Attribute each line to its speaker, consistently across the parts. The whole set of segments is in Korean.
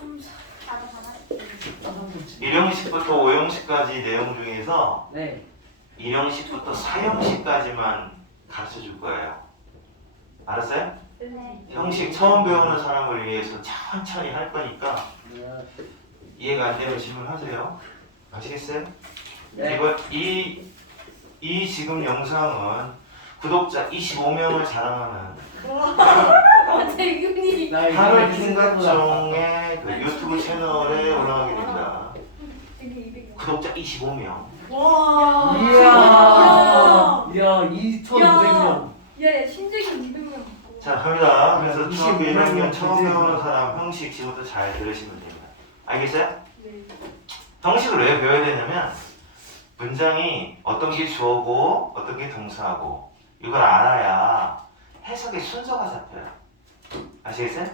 Speaker 1: 3, 4. 나도 받아.
Speaker 2: 일형식부터 오형식까지 내용 중에서
Speaker 3: 네.
Speaker 2: 일형식부터 사형식까지만 가르쳐 줄 거예요. 알았어요?
Speaker 1: 네.
Speaker 2: 형식 처음 배우는 사람을 위해서 천천히 할 거니까
Speaker 3: 네.
Speaker 2: 이해가 안 되면 질문하세요. 아시겠어요?
Speaker 3: 네.
Speaker 2: 이번 이, 이 지금 영상은 구독자 25명을 자랑하는
Speaker 1: 대균이.
Speaker 3: 나 이거
Speaker 2: 하늘
Speaker 3: 생각보다
Speaker 2: 킹각종의 그 유튜브 채널에 올라가게 됩니다.
Speaker 1: 되게 200명.
Speaker 2: 구독자 25명.
Speaker 1: 와.
Speaker 3: 이야. 이야 2,500명.
Speaker 1: 야, 야, 신재기 200명.
Speaker 2: 자 갑니다. 그래서 중학교
Speaker 3: 25 명
Speaker 2: 1학년 처음. 배우는 사람 형식 지금부터 잘 들으시면 됩니다. 알겠어요?
Speaker 1: 네.
Speaker 2: 형식을 왜 배워야 되냐면 문장이 어떤 게 주어고 어떤 게 동사고 이걸 알아야 해석의 순서가 잡혀요. 아시겠어요?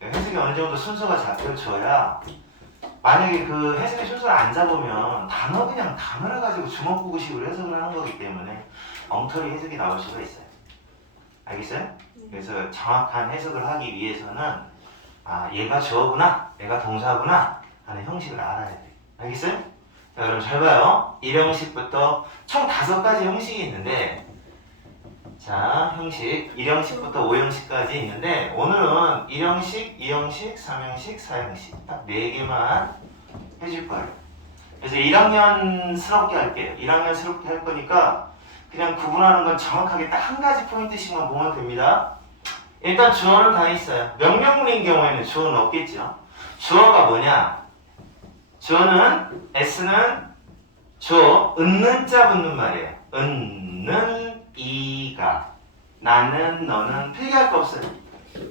Speaker 1: 네.
Speaker 2: 해석이 어느 정도 순서가 잡혀져야 만약에 그 해석의 순서를 안 잡으면 단어 그냥 단어를 가지고 주먹구구식으로 해석을 하는 거기 때문에 엉터리 해석이 나올 수가 있어요. 알겠어요? 그래서 정확한 해석을 하기 위해서는 아 얘가 주어구나, 얘가 동사구나 하는 형식을 알아야 돼. 알겠어요? 자 그럼 잘 봐요. 1형식부터 총 다섯 가지 형식이 있는데 자 형식 1형식부터 5형식까지 있는데 오늘은 1형식, 2형식, 3형식, 4형식 딱네 개만 해줄 거예요. 그래서 1학년스럽게 할게요. 1학년스럽게 할 거니까 그냥 구분하는 건 정확하게 딱 한 가지 포인트씩만 보면 됩니다. 일단 주어는 다 있어요. 명령문인 경우에는 주어는 없겠죠. 주어가 뭐냐? 주어는 S는 주어 은는 자 붙는 말이에요. 은는 이가 나는 너는 필기할 거 없어요.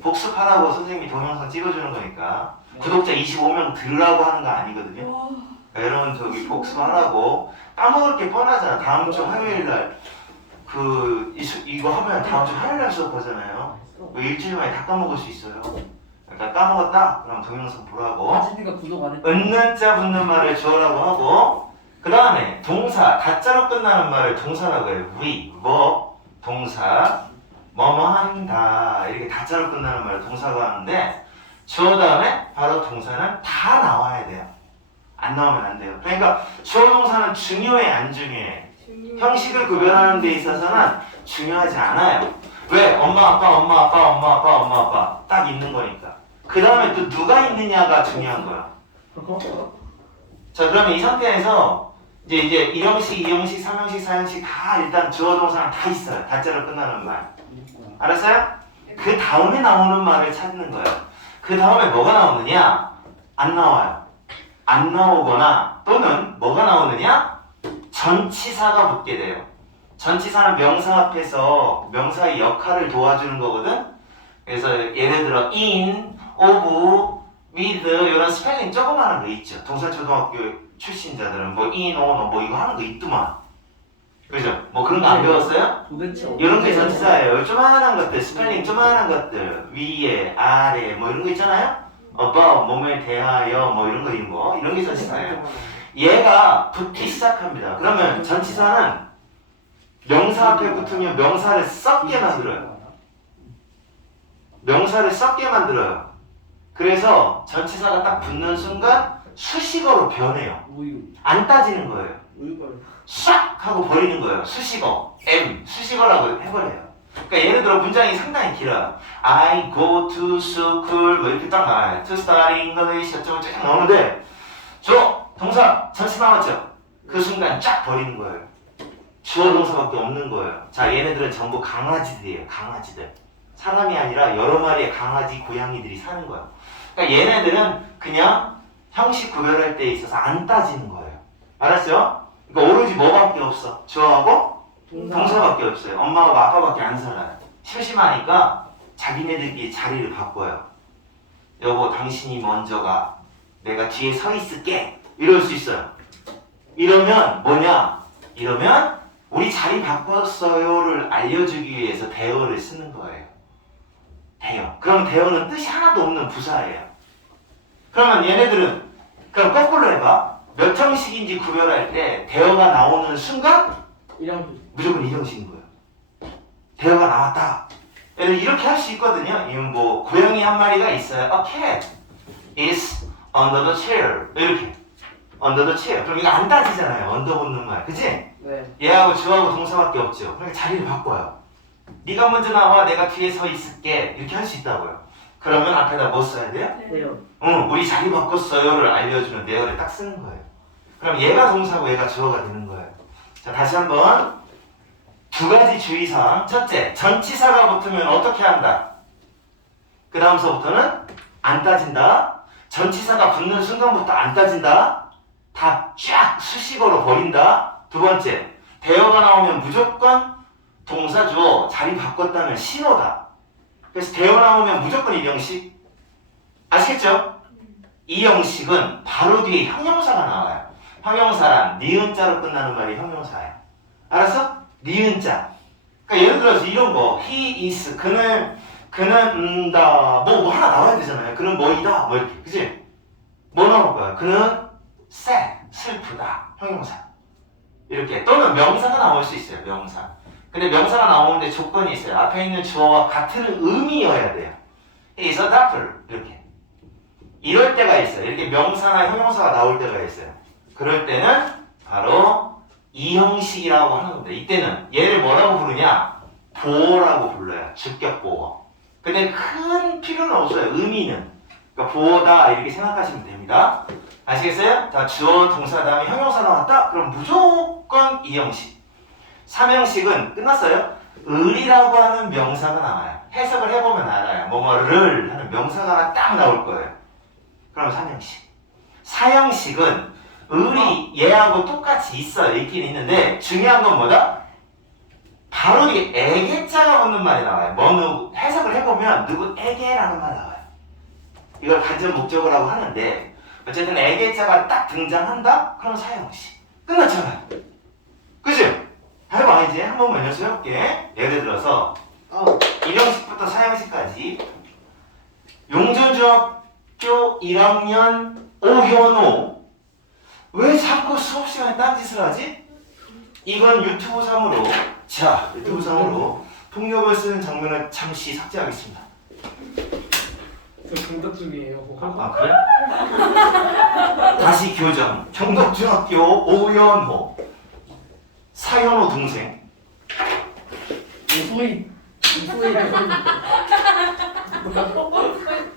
Speaker 2: 복습하라고 선생님이 동영상 찍어주는 거니까 구독자 25명 들으라고 하는 거 아니거든요.
Speaker 1: 와.
Speaker 2: 그러니까 여러분 저기 복습하라고 까먹을 게 뻔하잖아. 다음 주 화요일 날그 이거 하면 다음 주 화요일 날 수업하잖아요. 뭐 일주일 만에 다 까먹을 수 있어요. 그러니까 까먹었다? 그럼 동영상 보라고. 은는 자 붙는 말을 주어라고 하고 그 다음에 동사 다자로 끝나는 말을 동사라고 해요. we, 뭐, 동사, 뭐뭐 한다 이렇게 다자로 끝나는 말을 동사가 하는데 주어 다음에 바로 동사는 다 나와야 돼요. 안 나오면 안 돼요. 그러니까 주어 동사는 중요해 안 중요해? 형식을 구별하는 데 있어서는 중요하지 않아요. 왜? 엄마 아빠 엄마 아빠 엄마 아빠 엄마 아빠 딱 있는 거니까. 그 다음에 또 누가 있느냐가 중요한 거야. 자 그러면 이 상태에서 이제 이제 1형식, 2형식, 3형식, 4형식 다 일단 주어 동사는 다 있어요. 다자로 끝나는 말. 알았어요? 그 다음에 나오는 말을 찾는 거예요. 그 다음에 뭐가 나오느냐? 안 나와요. 안 나오거나 또는 뭐가 나오느냐? 전치사가 붙게 돼요. 전치사는 명사 앞에서 명사의 역할을 도와주는 거거든. 그래서 예를 들어 in, of, with 이런 스펠링 조그마한 거 있죠. 동산초등학교 출신자들은 뭐 in, on, 뭐 이거 하는 거 있더만. 그죠? 뭐 그런 거 안 배웠어요?
Speaker 3: 도대체
Speaker 2: 이런 게 전치사예요. 조그마한 것들, 스펠링 조그마한 것들, 위에, 아래, 뭐 이런 거 있잖아요. above, 몸에 대하여, 뭐 이런 거 이런 거 이런 게 전치사예요. 얘가 붙기 시작합니다. 그러면 전치사는 명사 앞에 붙으면 명사를 썩게 만들어요. 명사를 썩게 만들어요. 그래서 전치사가 딱 붙는 순간 수식어로 변해요.
Speaker 3: 우유.
Speaker 2: 안 따지는 거예요.
Speaker 3: 우유가
Speaker 2: 싹 하고 버리는 거예요. 수식어. M. 수식어라고 해버려요. 그러니까 예를 들어 문장이 상당히 길어요. I go to school 뭐 이렇게 딱 나와요. To study English 어쩌고 쫙 나오는데 저 동사 전치 나왔죠? 그 순간 쫙 버리는 거예요. 주어 동사밖에 없는 거예요. 자 얘네들은 전부 강아지들이에요. 강아지들. 사람이 아니라 여러 마리의 강아지, 고양이들이 사는 거예요. 그러니까 얘네들은 그냥 형식 구별할 때 있어서 안 따지는 거예요. 알았죠? 그러니까 오로지 뭐밖에 없어? 주어하고 동사밖에 없어요. 엄마하고 아빠밖에 안 살아요. 심심하니까 자기네들끼리 자리를 바꿔요. 여보, 당신이 먼저 가. 내가 뒤에 서 있을게. 이럴 수 있어요. 이러면 뭐냐? 이러면 우리 자리 바꿨어요를 알려주기 위해서 대어를 쓰는 거예요. 대어. 그럼 대어는 뜻이 하나도 없는 부사예요. 그러면 얘네들은 그럼 거꾸로 해봐. 몇 형식인지 구별할 때 대어가 나오는 순간
Speaker 3: 이랑
Speaker 2: 무조건 이형식인 거예요. 대어가 나왔다. 얘는 이렇게 할 수 있거든요. 이건 뭐 고양이 한 마리가 있어요. A cat. is under the chair. 이렇게. under the chair. 그럼 이거 안 따지잖아요. under 붙는 말. 그지?
Speaker 3: 네.
Speaker 2: 얘하고 주하고 동사밖에 없죠. 그러니까 자리를 바꿔요. 네가 먼저 나와 내가 뒤에 서 있을게. 이렇게 할 수 있다고요. 그러면 앞에다 뭐 써야 돼요?
Speaker 3: 네요.
Speaker 2: 응, 우리 자리 바꿨어요를 알려주는 내어를 딱 쓰는 거예요. 그럼 얘가 동사고 얘가 주어가 되는 거예요. 자, 다시 한번 두 가지 주의사항. 첫째, 전치사가 붙으면 어떻게 한다? 그 다음서부터는 안 따진다. 전치사가 붙는 순간부터 안 따진다. 다 쫙 수식어로 버린다. 두 번째, 대어가 나오면 무조건 동사 주어 자리 바꿨다는 신호다. 그래서 대어 나오면 무조건 이형식. 아시겠죠? 이 형식은 바로 뒤에 형용사가 나와요. 형용사란 니은자로 끝나는 말이 형용사예요. 알았어? 니은자. 그러니까 예를 들어서 이런 거, he is, 그는, 그는, 음, 다, 뭐, 뭐 하나 나와야 되잖아요. 그는 뭐이다, 뭐 이렇게. 그지? 뭐 나올 거야? 그는 sad, 슬프다. 형용사. 이렇게. 또는 명사가 나올 수 있어요, 명사. 근데 명사가 나오는데 조건이 있어요. 앞에 있는 주어와 같은 의미여야 돼요. He is a doctor. 이렇게. 이럴 때가 있어요. 이렇게 명사나 형용사가 나올 때가 있어요. 그럴 때는 바로 이 형식이라고 하는 겁니다. 이때는 얘를 뭐라고 부르냐? 보어라고 불러요. 주격 보어. 근데 큰 필요는 없어요. 의미는. 그러니까 보어다 이렇게 생각하시면 됩니다. 아시겠어요? 자, 주어, 동사 다음에 형용사 나왔다? 그럼 무조건 이 형식. 삼형식은 끝났어요. 을이라고 하는 명사가 나와요. 해석을 해보면 알아요. 뭐뭐를 하는 명사가 딱 나올 거예요. 그럼 삼형식. 사형식은 을이 얘하고 똑같이 있어요. 있긴 있는데 중요한 건 뭐다? 바로 이 에게자가 붙는 말이 나와요. 뭐 누구 해석을 해보면 누구에게라는 말 나와요. 이걸 간접 목적어라고 하는데 어쨌든 에게자가 딱 등장한다? 그럼 사형식. 끝났잖아요. 그죠? 해봐 이제 한 번만 연습해볼게. 예를 들어서
Speaker 3: 어.
Speaker 2: 1형식부터 4형식까지 용전중학교 1학년 오현호 왜 자꾸 수업 시간에 딴짓을 하지? 이건 유튜브 상으로 자 유튜브 상으로 폭력을 쓰는 장면을 잠시 삭제하겠습니다.
Speaker 3: 저 중독 중이에요.
Speaker 2: 아 그래? 다시 교정 경덕중학교 오현호 사현호 동생
Speaker 3: 이 소리가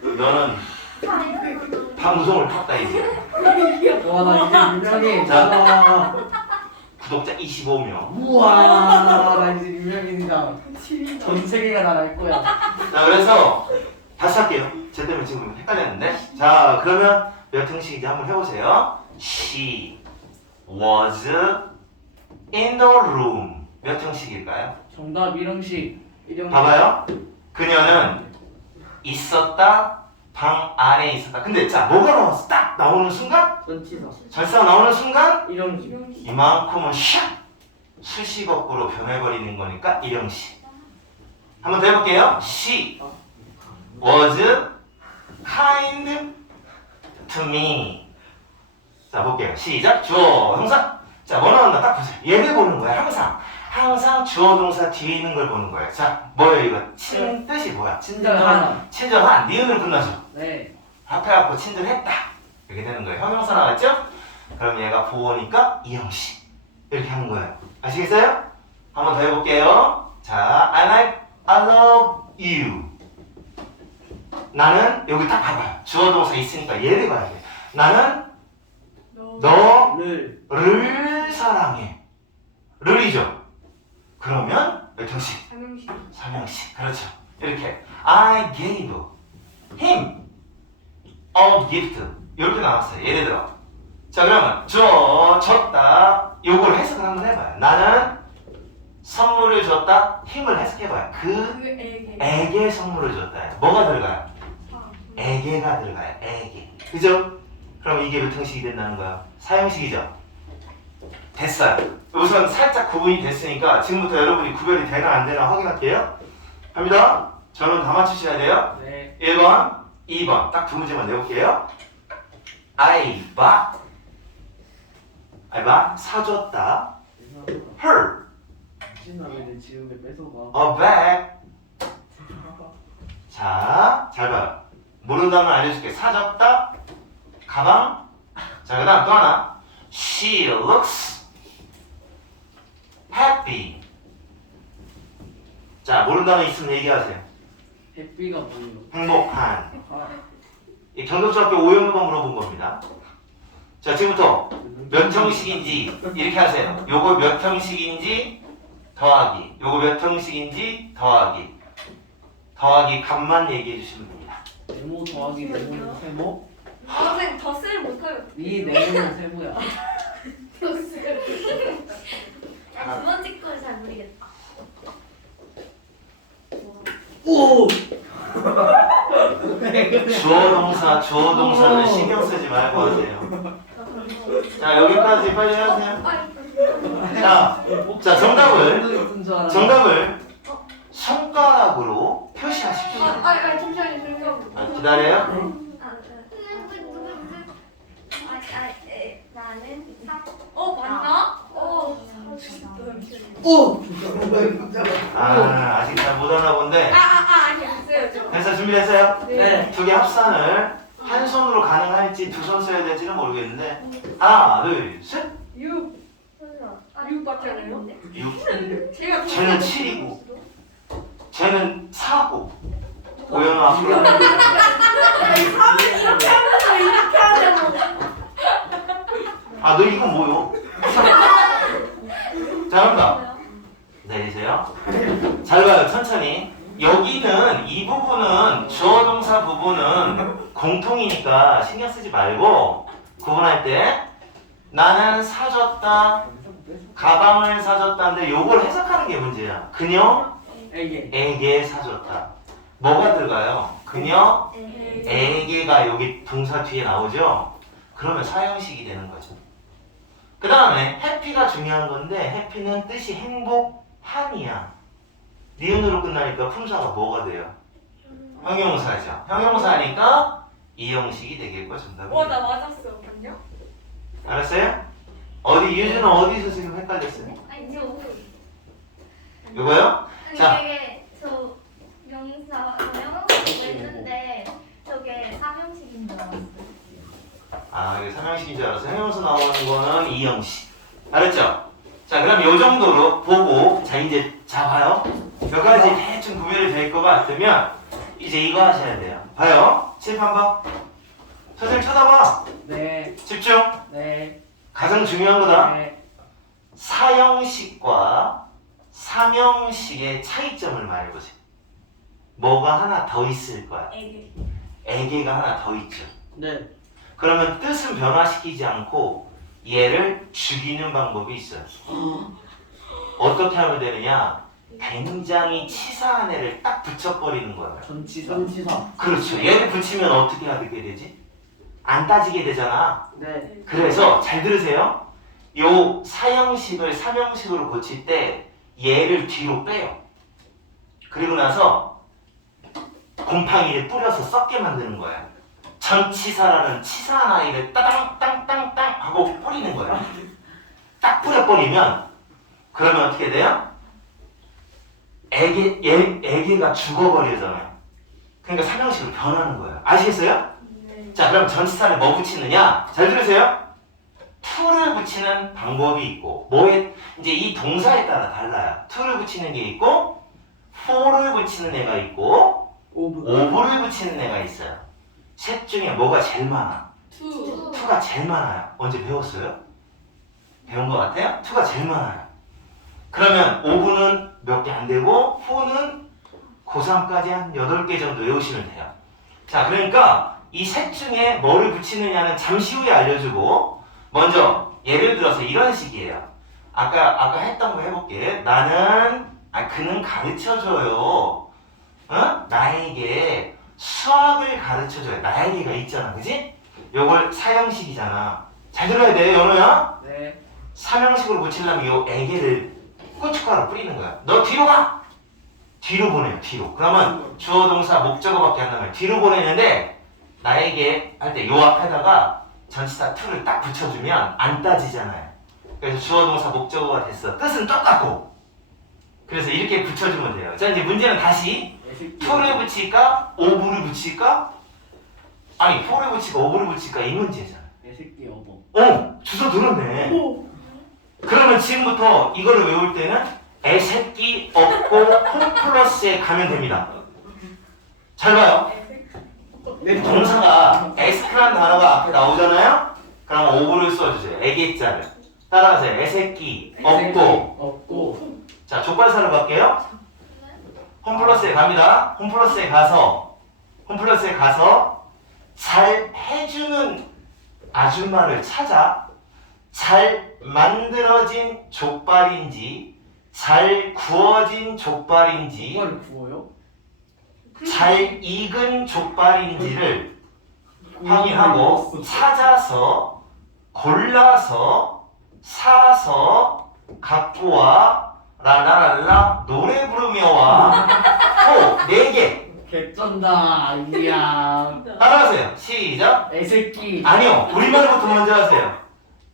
Speaker 2: 너는 방송을 탔다 이제
Speaker 3: 와나 이제 유명해.
Speaker 2: 자.
Speaker 3: 자.
Speaker 2: 구독자 25명
Speaker 3: 우와 나 이제 유명인이다. 전 세계가 다알 거야.
Speaker 2: 자 그래서 다시 할게요 제 때문에 지금 헷갈렸는데 자 그러면 몇 형식인지 한번 해보세요 She was in the room. 몇 형식일까요?
Speaker 3: 정답 일형식. 일형식.
Speaker 2: 봐봐요. 그녀는 있었다 방 안에 있었다. 근데 자 뭐가 나왔어? 딱 나오는 순간?
Speaker 3: 전치사.
Speaker 2: 절사 나오는 순간?
Speaker 3: 일형식.
Speaker 2: 이만큼은 샥! 수식어구로 변해버리는 거니까 일형식. 한번 더 해볼게요. She was kind to me. 자 볼게요. 시작. 주어. 동사 자 뭐 나온다 딱 보세요. 얘를 보는 거야 항상. 항상 주어 동사 뒤에 있는 걸 보는 거예요 자 뭐예요 이거? 친 뜻이 뭐야?
Speaker 3: 친절한.
Speaker 2: 친절한 니은을 끝나죠
Speaker 3: 네.
Speaker 2: 앞에 갖고 친절했다. 이렇게 되는 거예요. 형용사 나왔죠? 그럼 얘가 보어니까 이형식. 이렇게 하는 거예요. 아시겠어요? 한번 더 해볼게요. 자 I like, I love you. 나는 여기 딱 봐봐요. 주어 동사 있으니까 얘를 봐야 돼. 나는 너를
Speaker 3: 를.
Speaker 2: 사랑해. 를이죠. 그러면 몇 형식?
Speaker 1: 삼형식.
Speaker 2: 삼형식. 그렇죠. 이렇게. I gave him a gift. 이렇게 나왔어요. 예를 들어. 자 그러면 줘 줬다. 요걸 해석을 한번 해봐요. 나는 선물을 줬다. 힘을 해석해봐요. 그
Speaker 1: 그에게.
Speaker 2: 에게 선물을 줬다. 뭐가 들어가요?
Speaker 1: 아,
Speaker 2: 에게가 들어가요. 에게. 그죠? 그럼 이게 몇 형식이 된다는 거야? 사형식이죠. 됐어요. 우선 살짝 구분이 됐으니까 지금부터 여러분이 구별이 되나 안 되나 확인할게요. 갑니다. 저는 다 맞추셔야 돼요.
Speaker 3: 네.
Speaker 2: 1번 2번. 딱 두 문제만 내볼게요. I bought I bought 사줬다. Her.
Speaker 3: 신나 왜내 지우개 뺏어가?
Speaker 2: a bag. 자, 잘 봐요. 모른다면 알려줄게. 사줬다. 가방. 자, 그 다음 또 하나. She looks happy. 자, 모른다면 있으면 얘기하세요.
Speaker 3: 햇비가 뭐예요?
Speaker 2: 행복한.
Speaker 3: 아,
Speaker 2: 이 경덕중학교 오연부가 물어본 겁니다. 자, 지금부터 몇 형식인지 이렇게 하세요. 요거 몇 형식인지 더하기. 요거 몇 형식인지 더하기. 더하기 값만 얘기해 주시면 됩니다.
Speaker 3: 네모 더하기 네모 세모?
Speaker 1: 선생님 덧을 못해요.
Speaker 3: 이 네모는 세모야.
Speaker 4: 아, 두 번째 거를 잘 모르겠다.
Speaker 3: 오!
Speaker 2: 주어 동사, 주어 동사는 신경 쓰지 말고 하세요. 자, 여기까지 빨리 하세요. 자, 자, 정답을 정답을 손가락으로 표시하십시오.
Speaker 1: 아, 아, 아, 잠시만요, 잠시만요.
Speaker 2: 아, 기다려요.
Speaker 4: 아, 아, 에, 나는 삼.
Speaker 1: 어, 맞나? 어.
Speaker 3: 오!
Speaker 2: 아, 아직 잘 못하나 본데.
Speaker 1: 아, 아, 아, 아니, 됐어요. 저.
Speaker 2: 됐어, 준비됐어요?
Speaker 3: 네.
Speaker 2: 두 개 합산을 한 손으로 가능할지 두 손 써야 될지는 모르겠는데 하나, 둘, 셋,
Speaker 1: 6.
Speaker 4: 아,
Speaker 1: 육 같잖아요.
Speaker 2: 육.
Speaker 1: 제가
Speaker 2: 쟤는 7이고 쟤는 4고 오연아 앞으로
Speaker 1: 이렇게 하잖아.
Speaker 2: 아, 너 이거 뭐요? 자, 갑니다. 내리세요. 잘 봐요, 천천히. 여기는 이 부분은 주어 동사 부분은 공통이니까 신경 쓰지 말고 구분할 때 나는 사줬다, 가방을 사줬다인데 요걸 해석하는 게 문제야.
Speaker 3: 에게.
Speaker 2: 그녀에게 사줬다. 뭐가 들어가요? 그녀
Speaker 4: 네.
Speaker 2: 에게가 여기 동사 뒤에 나오죠? 그러면 사형식이 되는 거죠. 그 다음에 해피가 중요한 건데 해피는 뜻이 행복한이야. 니은으로 끝나니까 품사가 뭐가 돼요? 형용사죠. 형용사니까 이 형식이 되겠고 정답이.
Speaker 1: 어, 나 맞았어. 맞냐?
Speaker 2: 알았어요? 어디 유주는 어디서 지금 헷갈렸어요?
Speaker 4: 아니, 저.
Speaker 2: 이거요?
Speaker 4: 아니,
Speaker 2: 자.
Speaker 4: 이게 저 명사, 명사라고 했는데 저게 삼형식인 줄 알았어요.
Speaker 2: 아, 이게 삼형식인 줄 알았어요. 형용사 나오는 거는 이 형식. 알았죠? 자, 그럼 요 정도로 보고, 자, 이제, 자, 봐요. 몇 가지 대충 구별이 될 것 같으면, 이제 이거 하셔야 돼요. 봐요. 칠판 봐. 선생님 쳐다봐.
Speaker 3: 네.
Speaker 2: 집중.
Speaker 3: 네.
Speaker 2: 가장 중요한 거다.
Speaker 3: 네.
Speaker 2: 사형식과 삼형식의 차이점을 말해보세요. 뭐가 하나 더 있을 거야.
Speaker 1: 애기.
Speaker 2: 애기가 하나 더 있죠.
Speaker 3: 네.
Speaker 2: 그러면 뜻은 변화시키지 않고 얘를 죽이는 방법이 있어요. 어떻게 하면 되느냐? 굉장히 치사한 애를 딱 붙여버리는 거예요.
Speaker 3: 전치사. 전치사.
Speaker 2: 그렇죠. 얘를 붙이면 어떻게 하게 되지? 안 따지게 되잖아.
Speaker 3: 네.
Speaker 2: 그래서 잘 들으세요. 요 사형식을 삼형식으로 고칠 때 얘를 뒤로 빼요. 그리고 나서 곰팡이를 뿌려서 썩게 만드는 거야. 전치사라는 치사한 아이를 따당 땅땅땅 하고 뿌리는 거야. 딱 뿌려버리면 그러면 어떻게 돼요? 애기, 얘, 애기가 죽어버리잖아요. 그러니까 삼형식으로 변하는 거예요. 아시겠어요?
Speaker 1: 네.
Speaker 2: 자, 그럼 전치사를 뭐 붙이느냐? 잘 들으세요. to를 붙이는 방법이 있고, 뭐에, 이제 이 동사에 따라 달라요. to를 붙이는 게 있고, for를 붙이는 애가 있고,
Speaker 3: 오브.
Speaker 2: over를 붙이는 애가 있어요. 셋 중에 뭐가 제일 많아?
Speaker 1: 투.
Speaker 2: to가 제일 많아요. 언제 배웠어요? 배운 것 같아요? to가 제일 많아요. 그러면 over는 몇개 안 되고, for는 고3까지 한 8개 정도 외우시면 돼요. 자, 그러니까 이 셋 중에 뭐를 붙이느냐는 잠시 후에 알려주고, 먼저 예를 들어서 이런 식이에요. 아까 아까 했던 거 해볼게. 나는 아 그는 가르쳐줘요. 어? 나에게 수학을 가르쳐줘요. 나에게가 있잖아, 그지? 요걸 사형식이잖아. 잘 들어야 돼, 연우야.
Speaker 3: 네.
Speaker 2: 삼형식으로 붙이려면 요 애게를 고춧가루 뿌리는 거야. 너 뒤로 가. 뒤로 보내요. 뒤로. 그러면 주어 동사 목적어밖에 안 나와요. 뒤로 보내는데 나에게 할 때 요 앞에다가 전치사 to를 딱 붙여주면 안 따지잖아요. 그래서 주어 동사 목적어가 됐어. 뜻은 똑같고. 그래서 이렇게 붙여주면 돼요. 자 이제 문제는 다시
Speaker 3: 애식기.
Speaker 2: to를 붙일까? Ove를 붙일까? 아니 for을 붙일까 over를 붙일까 이 문제잖아.
Speaker 3: 내 새끼 여보.
Speaker 2: 어 주소 들었네. 그러면 지금부터 이거를 외울 때는 애새끼 없고 홈플러스에 가면 됩니다. 잘 봐요.
Speaker 3: 내
Speaker 2: 동사가 에스크란 단어가 앞에 나오잖아요. 그럼 오브를 써주세요. 애기자를 따라하세요. 애새끼 없고
Speaker 3: 없고
Speaker 2: 자 족발사를 갈게요. 홈플러스에 갑니다. 홈플러스에 가서 홈플러스에 가서 잘 해주는 아줌마를 찾아 잘 만들어진 족발인지 잘 구워진 족발인지
Speaker 3: 이거를 구워요?
Speaker 2: 잘 익은 족발인지를 확인하고 찾아서 골라서 사서 갖고 와. 라라랄라 노래 부르며 와또네개
Speaker 3: 개쩐다 이야.
Speaker 2: 따라하세요. 시작.
Speaker 3: 애 새끼.
Speaker 2: 아니요. 우리말부터 먼저 하세요.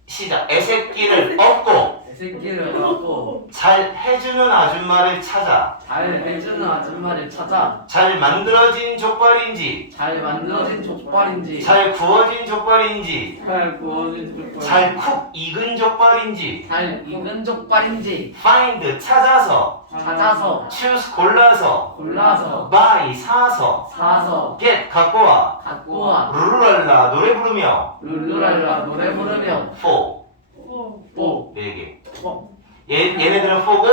Speaker 2: 시작. 애새끼를 얻고
Speaker 3: 애 새끼를 얻고
Speaker 2: 잘 해주는 아줌마를 찾아.
Speaker 3: 잘 해주는 아줌마를 찾아.
Speaker 2: 잘 만들어진 족발인지.
Speaker 3: 잘 만들어진 족발인지.
Speaker 2: 잘 구워진 족발인지.
Speaker 3: 잘 구워진 족발.
Speaker 2: 잘 쿡 익은 족발인지.
Speaker 3: 잘 익은 족발인지.
Speaker 2: Find 찾아서.
Speaker 3: 찾아서.
Speaker 2: Choose 골라서.
Speaker 3: 골라서.
Speaker 2: Buy 사서.
Speaker 3: 사서.
Speaker 2: Get 갖고 와.
Speaker 3: 갖고 와.
Speaker 2: 룰랄라 노래 부르며.
Speaker 3: 룰루랄라 노래 부르며.
Speaker 2: For
Speaker 3: 뽀
Speaker 2: 네개.
Speaker 3: 뽀.
Speaker 2: 얘, 얘네들은 fo고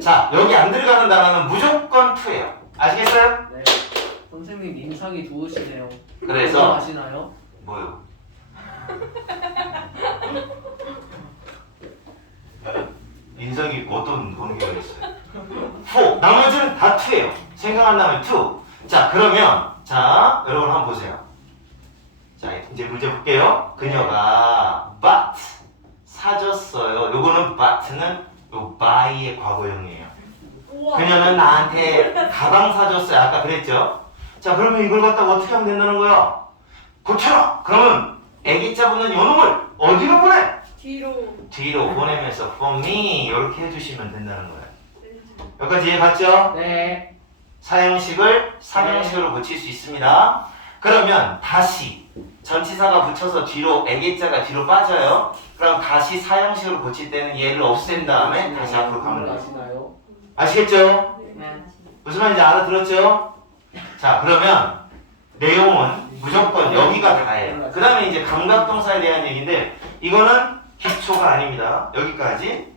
Speaker 2: 자 여기 안 들어가는 단어는 무조건 to예요 아시겠어요?
Speaker 3: 네. 선생님 인상이 좋으시네요
Speaker 2: 그래서
Speaker 3: 아시나요?
Speaker 2: 뭐요? 인성이 어떤 관계가 있어요? for 나머지는 다 to예요 생각한다면 to 자 그러면 자 여러분 한번 보세요 자 이제 문제 볼게요 그녀가 but 사줬어요. 요거는 but는 요 buy의 과거형이에요. 그녀는 나한테 가방 사줬어요. 아까 그랬죠? 자 그러면 이걸 갖다가 어떻게 하면 된다는 거야 고쳐라! 그러면 애기자 분은 요 놈을 어디로 보내?
Speaker 1: 뒤로.
Speaker 2: 뒤로 보내면서 for me 이렇게 해주시면 된다는 거예요. 여기까지 이해갔죠?
Speaker 3: 네.
Speaker 2: 사형식을 삼형식으로 고칠 수 있습니다. 그러면 다시 전치사가 붙여서 뒤로 애기자가 뒤로 빠져요. 그럼 다시 사형식으로 고칠 때는 얘를 없앤 다음에 다시 앞으로 가면 돼요.
Speaker 3: 아시나요?
Speaker 2: 아시겠죠?
Speaker 3: 네
Speaker 2: 무슨 말인지 알아들었죠? 자 그러면 내용은 무조건 여기가 다예요. 그 다음에 이제 감각동사에 대한 얘기인데 이거는 기초가 아닙니다. 여기까지.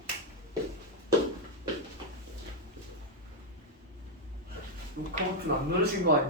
Speaker 3: 녹화 버튼 안 누르신 거 아니에요?